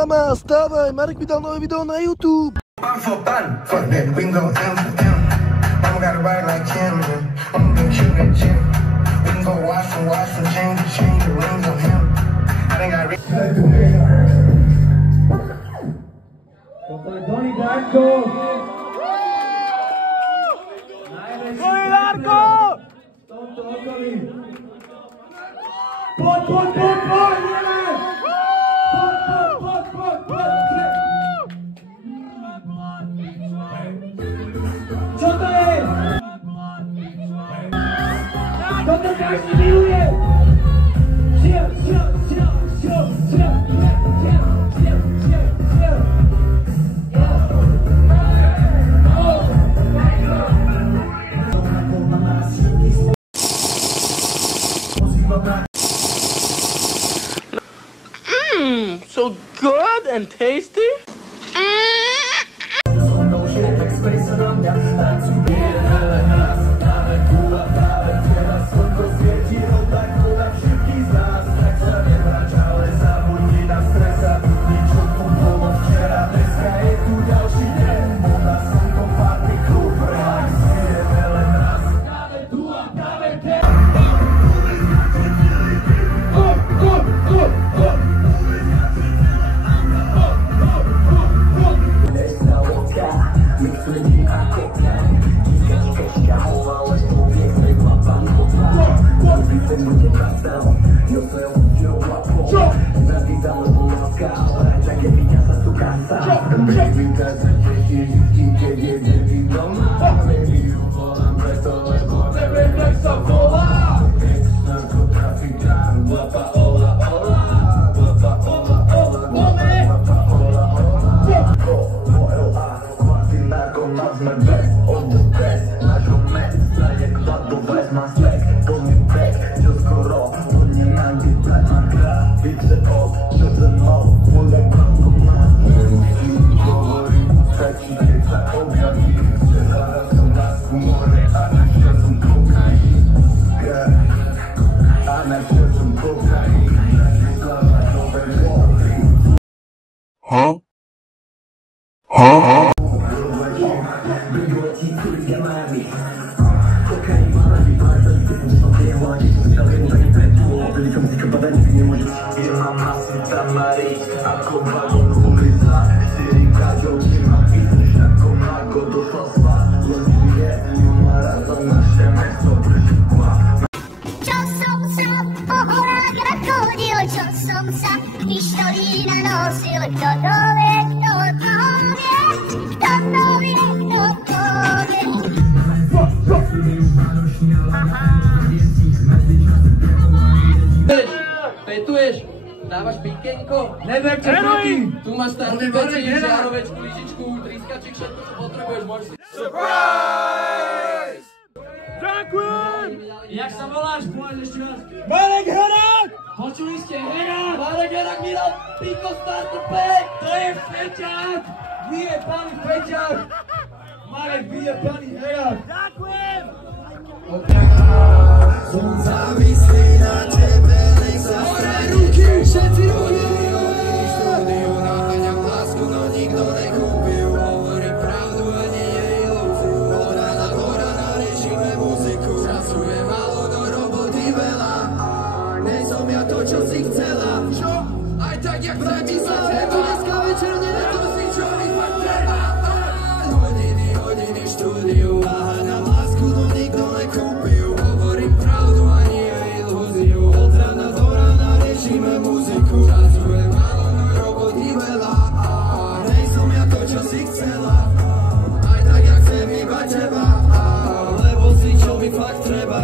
Mama, stávaj, Marek vydal nové video na YouTube. I'm for fun, fuck that, we can go town to town. Mama got a ride like him, I'm gonna shoot that gym. We can go wash and change the rings on him. I think I To je Donny Darko! Donny Darko! V tomto okolí! Poď, ideme! Poď! Čo to je? Toto každý miluje! So good and tasty. Petuješ? Dávaš píkenko? Neverte proti! Tu máš starý veci, žiarovečku, lyžičku, trískačík, všetko, čo potrebuješ, môžeš si... Surprise! Ďakujem! Jak sa voláš? Povedz ešte raz. Marek Herák! Počuli ste Herák? Marek Herák mi dal píko starter pack! To je feťák! Vyjebaný feťák! Marek vyjebaný Herák! Ďakujem! Som závislý na tebe, nech sa hore ruky, všetci ruky! Štúdiu naháňam lásku, no nikto nekúpil. Hovorím pravdu a nie je ilúziu. Od rána do rána riešime muziku. Času je málo, do roboty veľa. Nej som ja to, čo si chcela. Čo? Aj tak, jak chcem ísť za teba. Dneska večer nevedom si, čo mi fakt treba. Hodiny štúdiu. Naháňam lásku, no nikto nekúpil. Hovorím pravdu a nie je ilúziu. Od rána do rána riešime muziku. Času je málo, no roboty veľa. Nej som ja to, čo si chcela. Aj tak, jak chcem iba teba. Lebo si, čo mi fakt treba.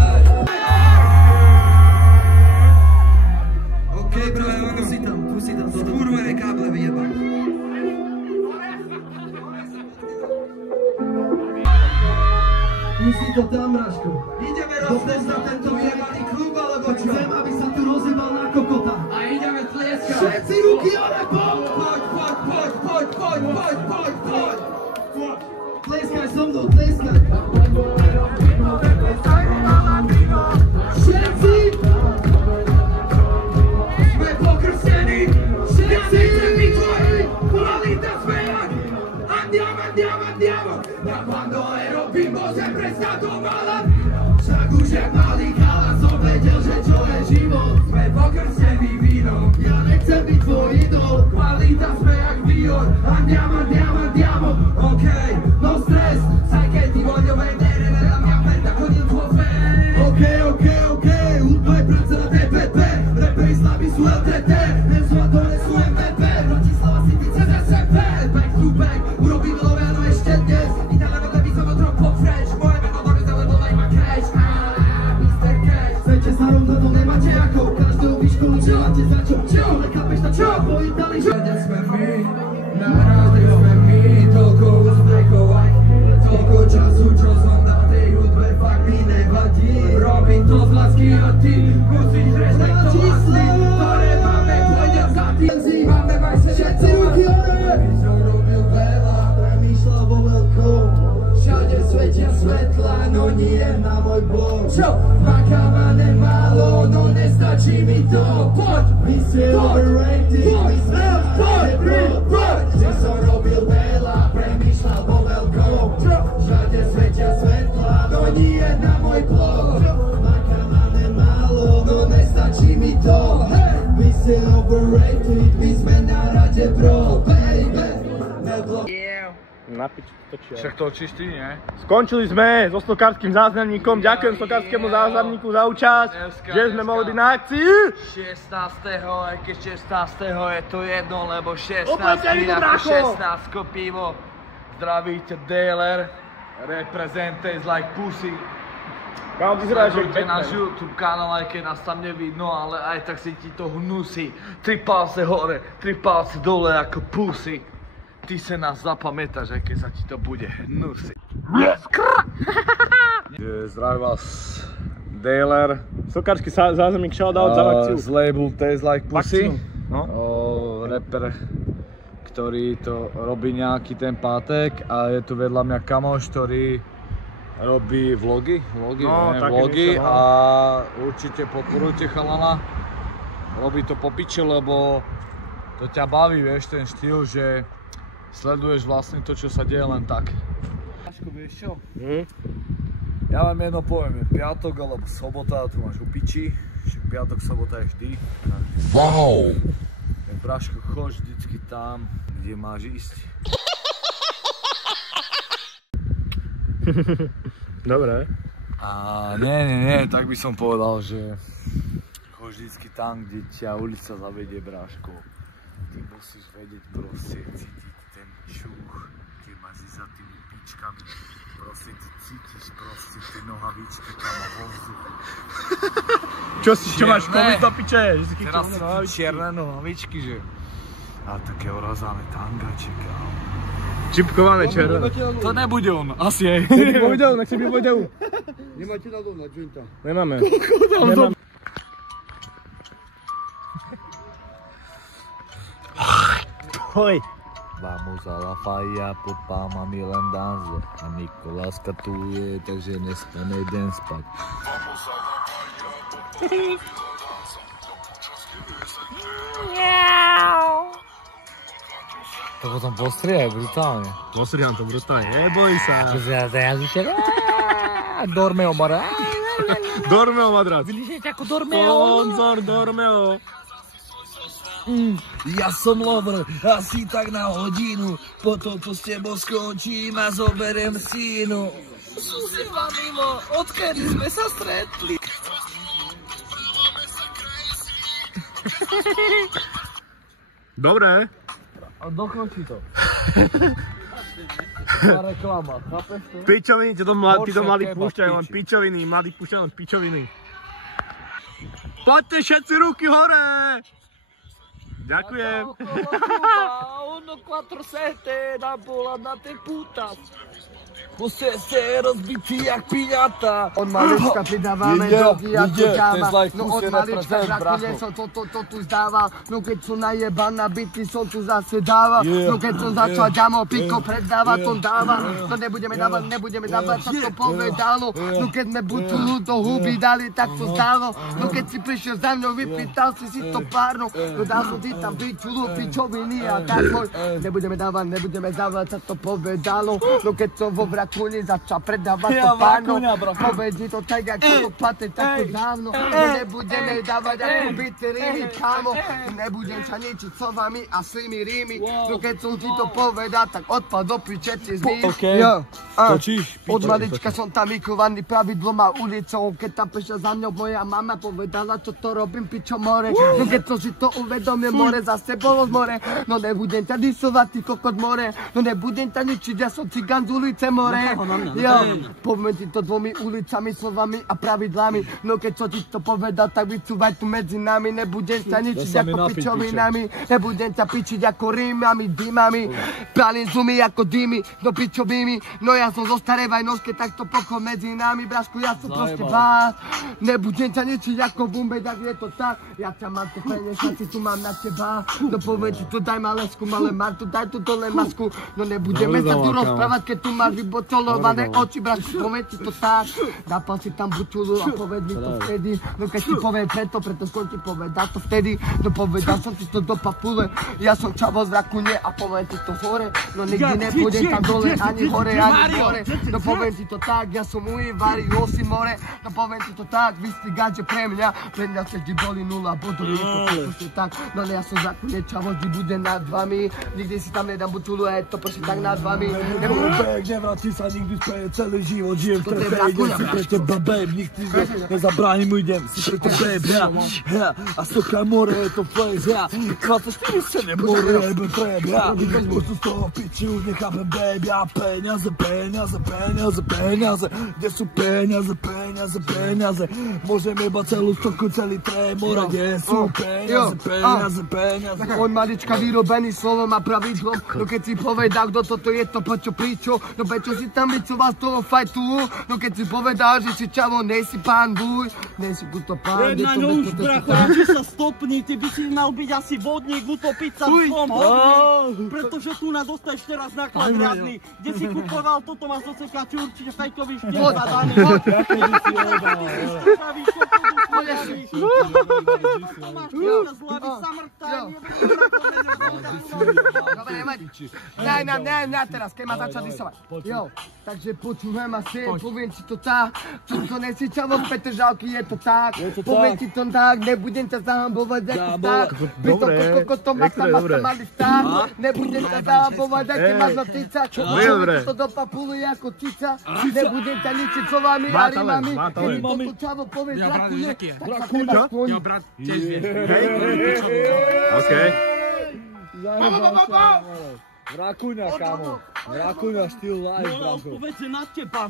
Okej, bro, tu si tam. Skurvené káble vyjebal. Ty si to tam, Raško. Ideme roztesnať tento vyjebaný klub, alebo čo? Chcem, aby sa tu rozjebal na kokota. A ideme tlieskať. Všetci ruky hore, poď! Poď! Tlieskaj so mnou, tlieskaj. Všetci! Sme pokrstení! Všetci! ako mala však už jak malý chala som vedel, že čo je život. Sme pokrstený vínom, ja nechcem byť tvoj idol. Kvalita sme jak Dior a diamant, okej, no stres, saj keď ty voľovej dere, veľa mňa perda chodil tvoj fan. Okej, hudba je práca na TPP, reperi slabí sú LTT, Nemsva dole sú MVP, Bratislava City CZCP, back to back, urobíme nové áno ešte dnes, Italiano baby som otrok pop fresh, moje meno dovezť, ale dole ima crash, Mr. Cash, svete sa rovno to nemáte ako, každého výškolu čo máte za čo, ale chápeš na čo, po Itálii, všade sme my, na rádiu sme my, toľko úspechov aj, toľko času, čo som dal tej hudbe, fakt mi nevadí, robím to z lásky a ty musíš rešpektovať si, ktoré máme, pôjdem za tým, máme maj se všetci ruky hore, by som robil veľa, premýšľal vo veľkom, všade svetia svetla, no nie na môj bok, čo? Makávané málo, no nestačí mi to, poď, my si overrated, my sme poď, že som robil veľa, premýšľal vo veľkom, všade svetia svetla, no nie na môj blok, makávané málo, no nestačí mi to, my si overrated, my sme na rade bro, baby, neblok. Na pič, točia. Však točíš ty, nie? Skončili sme so stokárským záznamníkom. Ďakujem stokárskému záznamníku za účasť, že sme mohli byť na akcii. 16. aj keď 16. je to jedno, lebo 16 Opäť ako 16 pivo. Zdravíte DLR, representatives like pussy. Kámo, ty zráš, Sledujte náš YouTube kanál, aj keď nás tam nevidno, ale aj tak si ti to hnusí. 3 palce hore, 3 palce dole ako pussy. Ty sa nás zapamätáš, aj keď sa ti to bude hnusiť. Zdravím vás, DLR. Stokársky záznamník shoutout za akciu. Z labelu Taste Like Pussy. No. Rapper, ktorý to robí nejaký ten pátek a je tu vedľa mňa kamoš, ktorý robí vlogy, niečo, a určite podporujte chalana. Robí to po piči, lebo to ťa baví, vieš, ten štýl, že sleduješ vlastne to, čo sa deje len tak. Aško, vieš čo? Ja vám jedno poviem, je piatok alebo sobota, tu máš u piči, však piatok, sobota je vždy. Wow! Braško, choď vždycky tam, kde máš ísť. Dobre. A nie, tak by som povedal, že choď vždycky tam, kde ťa ulica zavedie, Bráško. Ty musíš vedieť proste cítiť ten čuch, keď máš za tými pičkami. Proste ty cítiš proste tie nohavičky tam na vzduchu. Čo máš komis do piče? Teraz cítiš čierne nohavičky, že? A také orazané tangače, kámo. Čipkované červené. To nebude on, asi aj. Nechci by pôjde. Nemáte na dom na jointa? Nemáme. Hoj. Vamos a la falla, pod palmami len danze. A Nikolás katuje, takže dneska nejdem spať. To potom postrieje brutálne. Postriham to brutálne, neboj sa. Dormeo, mara. Dormeo, madrac. Vidíš, ako Dormeo. Sponzor Dormeo. Ja som lover, asi tak na hodinu. Potom to s tebou skončím a zoberiem synu. Som si vám mimo, odkedy sme sa stretli. Dobre. Dokončí to. Tá reklama, chápeš to? Pičoviny, títo mladí púšťajú len pičoviny, mladí púšťajú len pičoviny. Poďte všetci ruky hore! Ďakujem. Uno 4-7 na bola na tej puta. Musíte ste rozbití jak piňata. Od malička pridávame drogy a to dáva. No od malička bracho. som to tu zdával. No keď som najebal na byty, som tu zase dával. No keď som začal ďamo piko predávať, som dával. To nebudeme dávať, tak to povedalo. No keď sme butulu do huby dali, tak to zdalo. No keď si prišiel za mňou, vypýtal si to párno. No dal som ti tam pičoviny a tak môj. Nebudeme dávať, tak to povedalo. No keď som vo čavo v Rakúni začal predávať to páno. Povedz to tak, ako to patrí takto dávno. Nebudeme dávať ako byty rými, kámo. Nebudem sa ničiť slovami a svými rými. No keď som ti to povedal, tak odpad do piče ti zbíš. Od malička som tam vykovaný pravidlo má ulicou. Keď tam prišla za mňou moja mama, povedala, čo to robím, pičo more. No keď som si to uvedomil, more zase bolo z more. No nebudem ťa disovať, ty kokot more. No nebudem ťa ničiť, ja som cigán z ulice more. Poviem ti to dvomi ulicami, slovami a pravidlami. No keď som ti to povedal, tak vycúvaj tu medzi nami. Nebudem ťa ničiť ako pičovinami. Nebudem ťa pičiť ako rímami, dýmami. Pralím zumy ako dýmy, no pičovými. No ja som zo starej Vajnovskej, tak to pochod medzi nami, brašku, ja som proste vás. Nebudem ťa ničiť ako bumbe, tak je to tak. Ja ťa mám to peniaž, ty tu mám na teba. No poviem ti tu, daj ma lesku, malé Martu, daj tu dole masku. No nebudeme sa tu rozprávať, keď tu máš vybočolované oči, brašku, poviem ti to tak. Napal si tam bučulu a povedz mi to vtedy. No keď ti poviem preto som ti povedal to vtedy. No povedal som ti to do papule. Ja som čavo z Rakúne a poviem ti to hore. No nikdy nepôjdem tam dole, ani hore, ani hore. No poviem ti to tak, ja som Uivari, Osi more. No poviem ti to tak, vy ste gadže pre mňa ste vždy boli 0 bodov, je to tak. No ja som z Rakúne, čavo vždy bude nad vami. Nikdy si tam nedám bučulu, je to proste tak nad vami. Nevrátim sa nikdy späť, celý život žijem v trepe, idem si pre teba, babe, nikdy nezabránim, idem si pre teba, babe, a stokrát more je to place, 24 se nemore, jebe treb, už z toho piči, už nechápem, babe, ja peniaze, kde sú peniaze, môžem jebať celú stoku, celý treb, more, kde sú peniaze. On malička vyrobený slovom a pravidlom, no keď si povedal, kto toto je to, počo príčo, no prečo si tam vycoval z toho fajtu, no keď si povedal, že si čavo, nejsi pán buj, nejsi tuto pán, jedna už, bracho, či sa stopni, ty by si mal byť asi vodník, utopiť sa v tom hodni, pretože tu dostaneš teraz náklad riadny, kde si kupoval, toto máš do cekači určite fejkový štiel zadaný. Ne, teraz, keď ma začal disovať. Jo, takže počúvaj ma sem, poviem ti to tak, čo to nesi čavo v Petržalky, je to tak, poviem ti to tak, nebudem ťa zahambovať ako tak, pri tom kokotom masa mali vták, nebudem ťa zahambovať, aj keď máš na tyca, poviem ti to do papuly ako cica, nebudem ťa ničiť slovami a rímami, keď toto čavo povie Rakúne, tak sa treba skloní. Jo, brat, tiež vieš. OK. Rakúňa, kámo. Rakúňa, štýl live, bracho. No, povedz na teba.